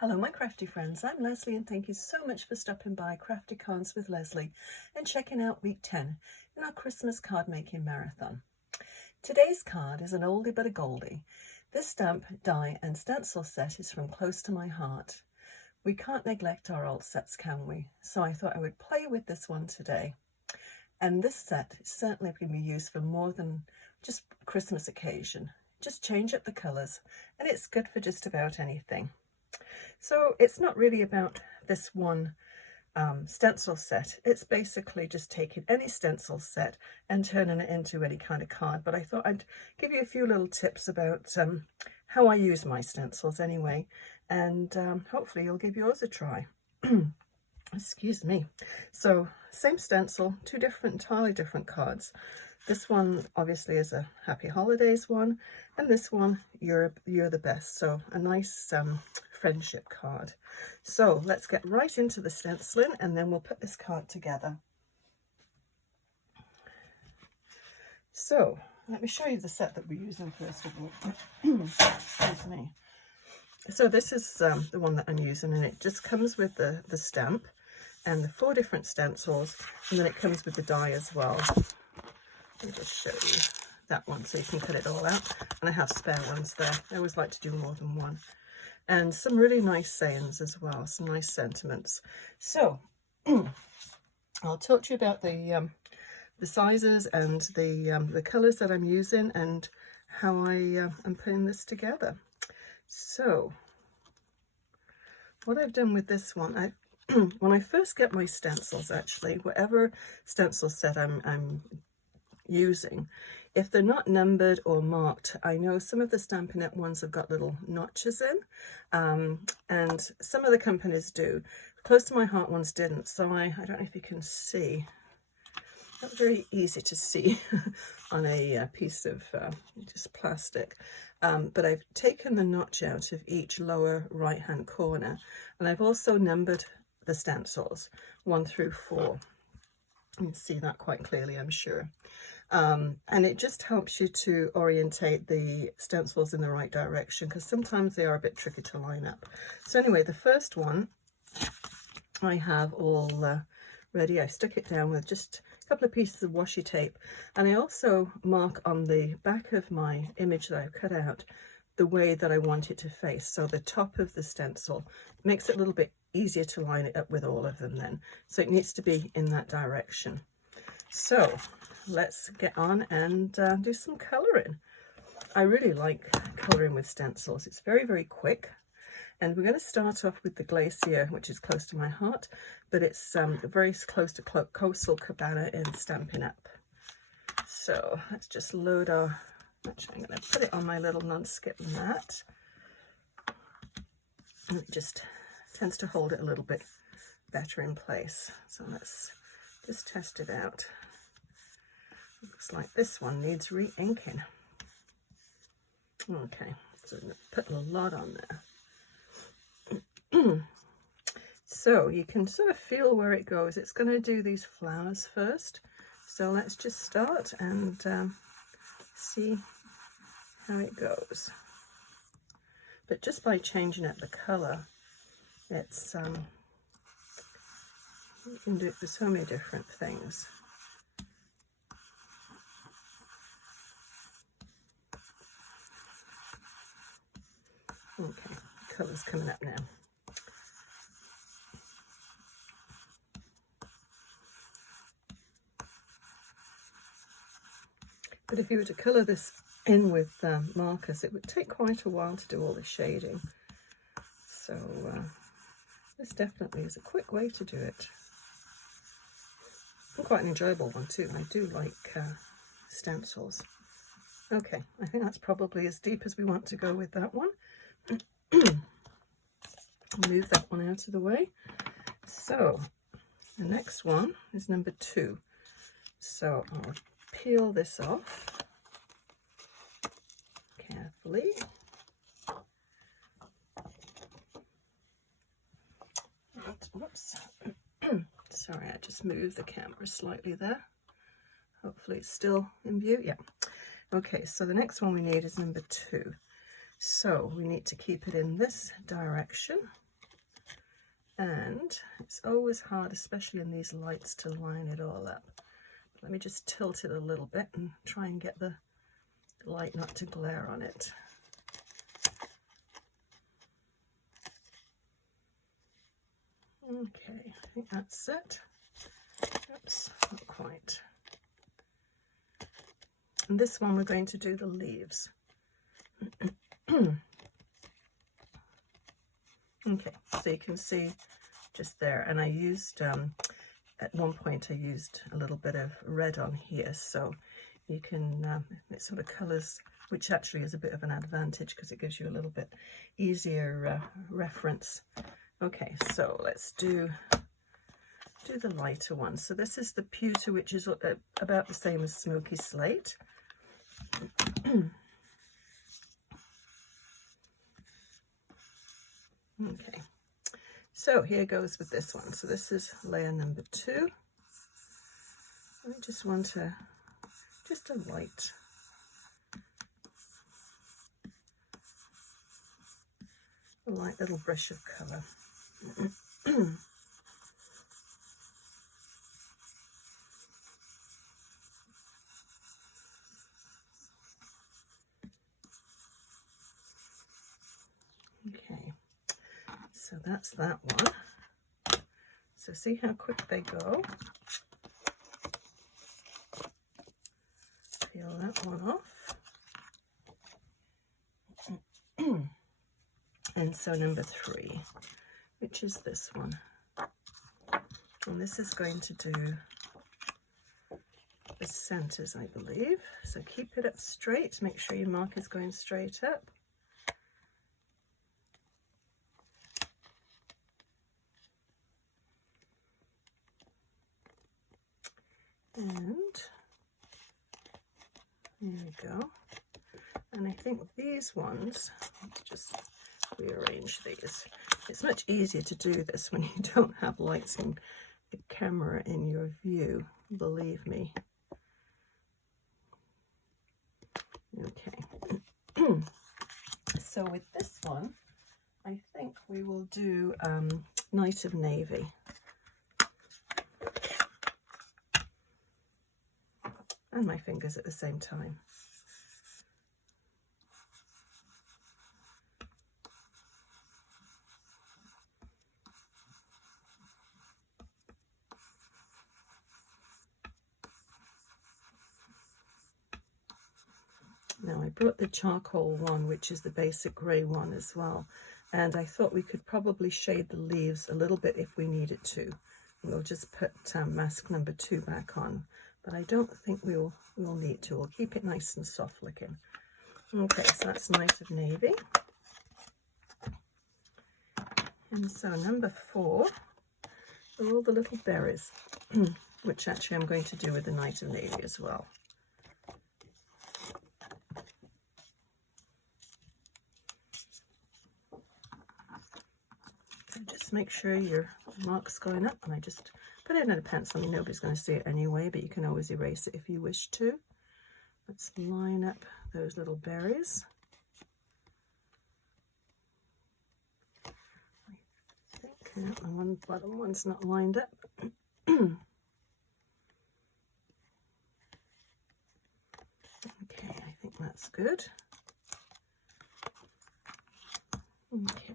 Hello my crafty friends, I'm Lesley and thank you so much for stopping by Crafty Cards with Lesley and checking out week 10 in our Christmas card making marathon. Today's card is an oldie but a goldie. This stamp, die and stencil set is from close to my heart. We can't neglect our old sets, can we? So I thought I would play with this one today. And this set is certainly going to be used for more than just Christmas occasion. Just change up the colours and it's good for just about anything. So it's not really about this one stencil set. It's basically just taking any stencil set and turning it into any kind of card. But I thought I'd give you a few little tips about how I use my stencils anyway. And hopefully you'll give yours a try. Excuse me. So same stencil, two entirely different cards. This one obviously is a Happy Holidays one, and this one, you're the best. So a nice friendship card. So let's get right into the stenciling and then we'll put this card together. So let me show you the set that we're using first of all. Excuse me. So this is the one that I'm using, and it just comes with the stamp and the 4 different stencils, and then it comes with the die as well. Let me just show you that one so you can cut it all out. And I have spare ones there. I always like to do more than one. And some really nice sayings as well, some nice sentiments. So I'll talk to you about the sizes and the colours that I'm using and how I am putting this together. So what I've done with this one, when I first get my stencils, actually, whatever stencil set I'm using, if they're not numbered or marked, I know some of the Stampin' Up! Ones have got little notches in, and some of the companies do. Close to my heart ones didn't, so I don't know if you can see. Not very easy to see on a piece of just plastic, but I've taken the notch out of each lower right hand corner, and I've also numbered the stencils 1 through 4. You can see that quite clearly, I'm sure. And it just helps you to orientate the stencils in the right direction, because sometimes they are a bit tricky to line up. So anyway, the first one I have all ready. I stuck it down with just a couple of pieces of washi tape, and I also mark on the back of my image that I've cut out the way that I want it to face. So the top of the stencil makes it a little bit easier to line it up with all of them then. So it needs to be in that direction. So let's get on and do some colouring. I really like colouring with stencils. It's very, very quick. And we're going to start off with the Glacier, which is close to my heart, but it's very close to Coastal Cabana in Stampin' Up. So let's just load our, actually I'm going to put it on my little non-skip mat. And it just tends to hold it a little bit better in place. So let's just test it out. Looks like this one needs re-inking. Okay, so I'm going to put a lot on there. So you can sort of feel where it goes. It's going to do these flowers first. So let's just start and see how it goes. But just by changing up the colour, it's you can do it for so many different things. Okay, colour's coming up now. But if you were to colour this in with markers, it would take quite a while to do all the shading. So this definitely is a quick way to do it. And quite an enjoyable one too. I do like stencils. Okay, I think that's probably as deep as we want to go with that one. Move that one out of the way. So the next one is number 2. So I'll peel this off carefully. Whoops. Sorry, I just moved the camera slightly there. Hopefully it's still in view. Yeah. Okay, so the next one we need is number 2. So we need to keep it in this direction. And it's always hard, especially in these lights, to line it all up. Let me just tilt it a little bit and try and get the light not to glare on it. Okay, I think that's it. Oops, not quite. And this one we're going to do the leaves. Okay, so you can see just there, and I used, at one point I used a little bit of red on here, so you can, it sort of colours, which actually is a bit of an advantage because it gives you a little bit easier reference. Okay, so let's do the lighter one. So this is the pewter, which is about the same as Smoky Slate. Okay, so here goes with this one. So this is layer number 2. I just want just a light. A light little brush of colour. Okay, so that's that one. So see how quick they go. Peel that one off. And so number 3, which is this one. And this is going to do the centers, I believe. So keep it up straight. Make sure your mark is going straight up. And there we go. And I think these ones, let's just rearrange these. It's much easier to do this when you don't have lights and the camera in your view, believe me. Okay. So with this one, I think we will do Night of Navy. And my fingers at the same time. Now I brought the charcoal one, which is the basic grey one as well, and I thought we could probably shade the leaves a little bit if we needed to. We'll just put mask number 2 back on, but I don't think we'll need to. We'll keep it nice and soft looking. Okay, so that's Night of Navy. And so number 4 are all the little berries, which actually I'm going to do with the Night of Navy as well. Just make sure your mark's going up, and I just put it in a pencil. I mean, nobody's going to see it anyway, but you can always erase it if you wish to. Let's line up those little berries. I think my one bottom one's not lined up. Okay, I think that's good. Okay.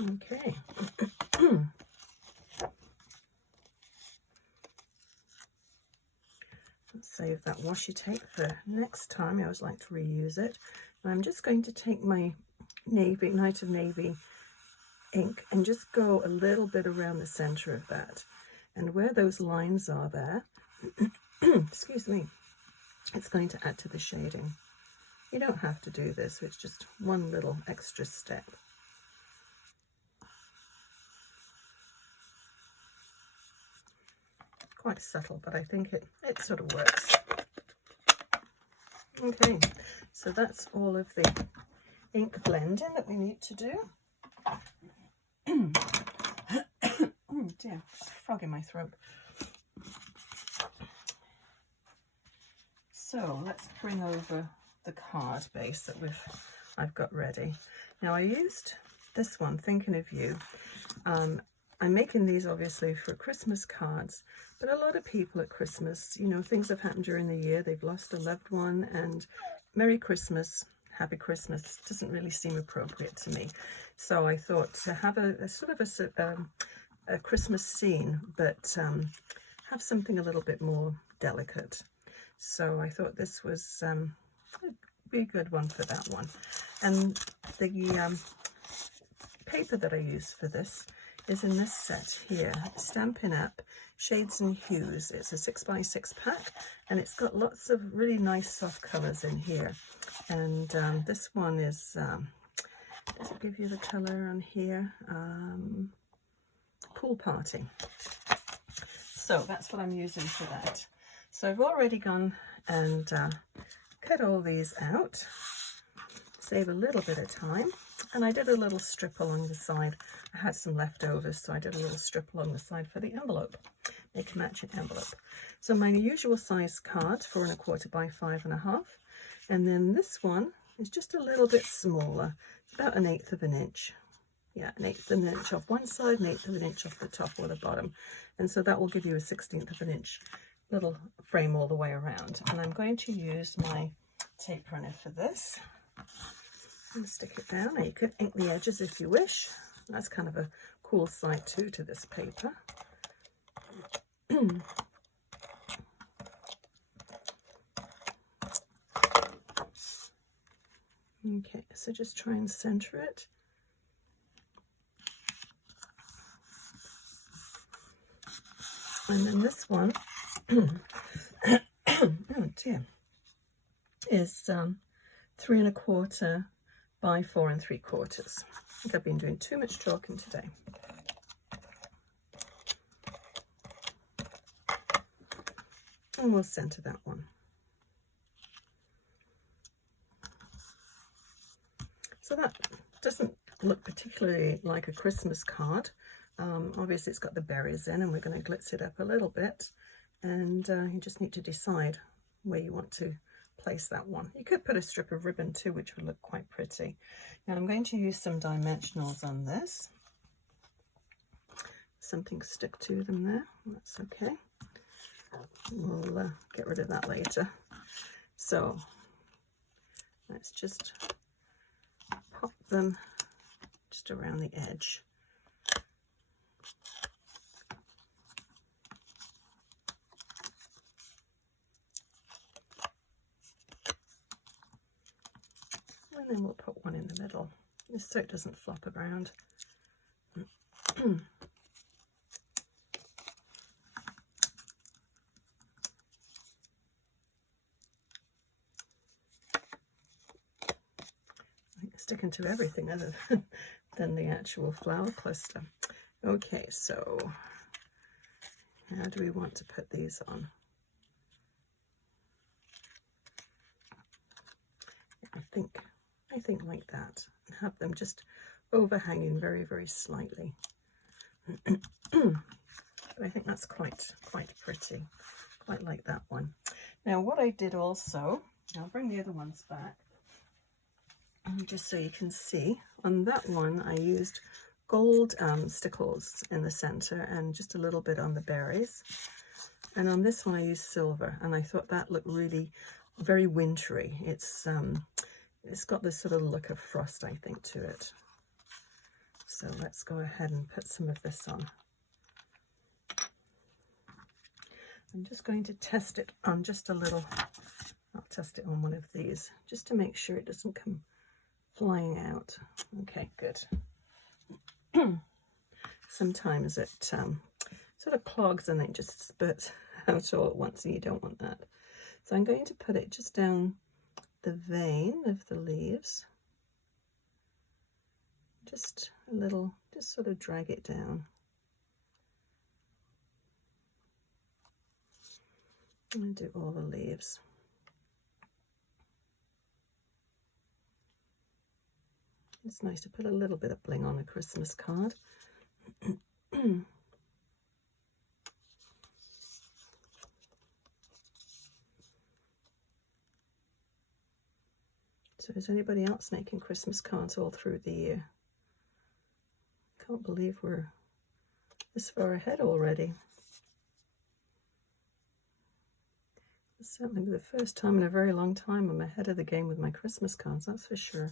Okay. Let's save that washi tape for next time. I always like to reuse it. And I'm just going to take my navy, Night of Navy ink and just go a little bit around the center of that. And where those lines are there, excuse me, it's going to add to the shading. You don't have to do this, it's just one little extra step. quite subtle, but I think it sort of works. Okay, so that's all of the ink blending that we need to do. Oh dear, frog in my throat. So let's bring over the card base that I've got ready. Now I used this one, Thinking of You. I'm making these obviously for Christmas cards, but a lot of people at Christmas, you know, things have happened during the year, they've lost a loved one, and Merry Christmas, Happy Christmas doesn't really seem appropriate to me. So I thought to have a sort of a Christmas scene, but have something a little bit more delicate. So I thought this was be a good one for that one. And the paper that I use for this is in this set here, Stampin' Up! Shades and Hues. It's a 6x6 pack, and it's got lots of really nice soft colours in here. And this one is, does it give you the colour on here? Pool Party. So that's what I'm using for that. So I've already gone and cut all these out, save a little bit of time. And I did a little strip along the side. I had some leftovers, so I did a little strip along the side for the envelope. Make a matching envelope. So my usual size card, 4 1/4 by 5 1/2. And then this one is just a little bit smaller. It's about 1/8 of an inch. Yeah, 1/8 of an inch off one side, 1/8 of an inch off the top or the bottom. And so that will give you a 1/16 of an inch little frame all the way around. And I'm going to use my tape runner for this. And stick it down. Now you could ink the edges if you wish. That's kind of a cool side too to this paper. Okay, so just try and center it. And then this one, oh dear, is 3 1/4 by 4 3/4. I think I've been doing too much talking today. And we'll center that one. So that doesn't look particularly like a Christmas card. Obviously it's got the berries in, and we're going to glitz it up a little bit. And you just need to decide where you want to place that one. You could put a strip of ribbon too, which would look quite pretty. Now I'm going to use some dimensionals on this. Something stick to them there. That's okay. We'll get rid of that later. So let's just pop them just around the edge. And then we'll put one in the middle, just so it doesn't flop around. Sticking to everything other than the actual flower cluster. Okay, so how do we want to put these on? I think like that, and have them just overhanging very, very slightly. But I think that's quite pretty. Quite like that one. Now what I did also, I'll bring the other ones back, just so you can see. On that one I used gold Stickles in the center and just a little bit on the berries, and on this one I used silver, and I thought that looked really very wintry. It's got this sort of look of frost, I think, to it. So let's go ahead and put some of this on. I'm just going to test it on just a little. I'll test it on one of these just to make sure it doesn't come flying out. Okay, good. Sometimes it sort of clogs and it just spurts out all at once, and you don't want that. So I'm going to put it just down the vein of the leaves. Just a little, just sort of drag it down. I'm going to do all the leaves. It's nice to put a little bit of bling on a Christmas card. So is anybody else making Christmas cards all through the year? Can't believe we're this far ahead already. It's certainly the first time in a very long time I'm ahead of the game with my Christmas cards, that's for sure.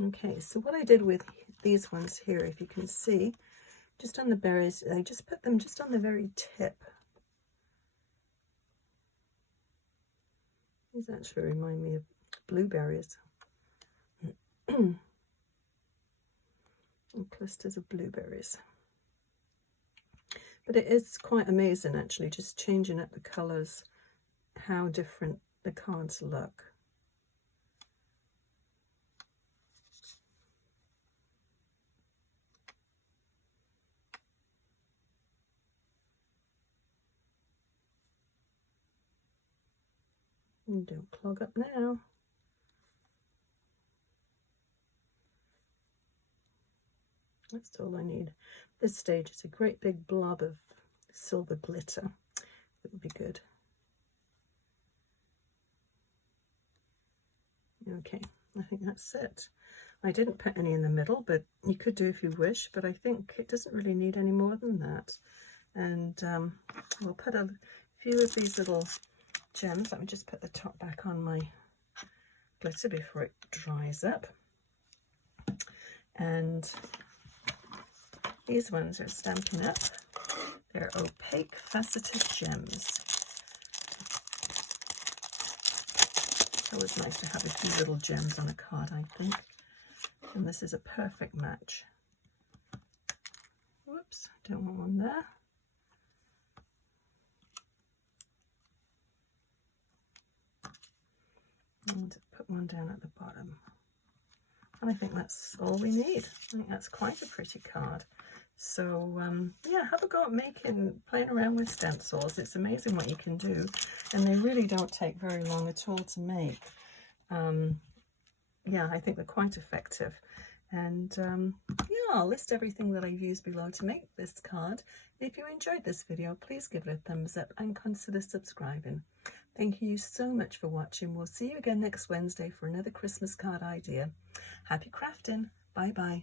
Okay, so what I did with these ones here, if you can see, just on the berries, I just put them just on the very tip. These actually remind me of blueberries. And clusters of blueberries. But it is quite amazing actually, just changing up the colours, how different the cards look. And don't clog up now. That's all I need. This stage is a great big blob of silver glitter. It would be good. Okay, I think that's it. I didn't put any in the middle, but you could do if you wish, but I think it doesn't really need any more than that. And we'll put a few of these little gems. Let me just put the top back on my glitter before it dries up. And these ones are Stampin' Up. They're opaque faceted gems. It's always nice to have a few little gems on a card, I think. And this is a perfect match. Whoops, don't want one there. And put one down at the bottom. And I think that's all we need. I think that's quite a pretty card. So yeah, have a go at playing around with stencils. It's amazing what you can do, and they really don't take very long at all to make. Yeah, I think they're quite effective. And yeah, I'll list everything that I've used below to make this card. If you enjoyed this video, please give it a thumbs up and consider subscribing. Thank you so much for watching. We'll see you again next Wednesday for another Christmas card idea. Happy crafting. Bye bye.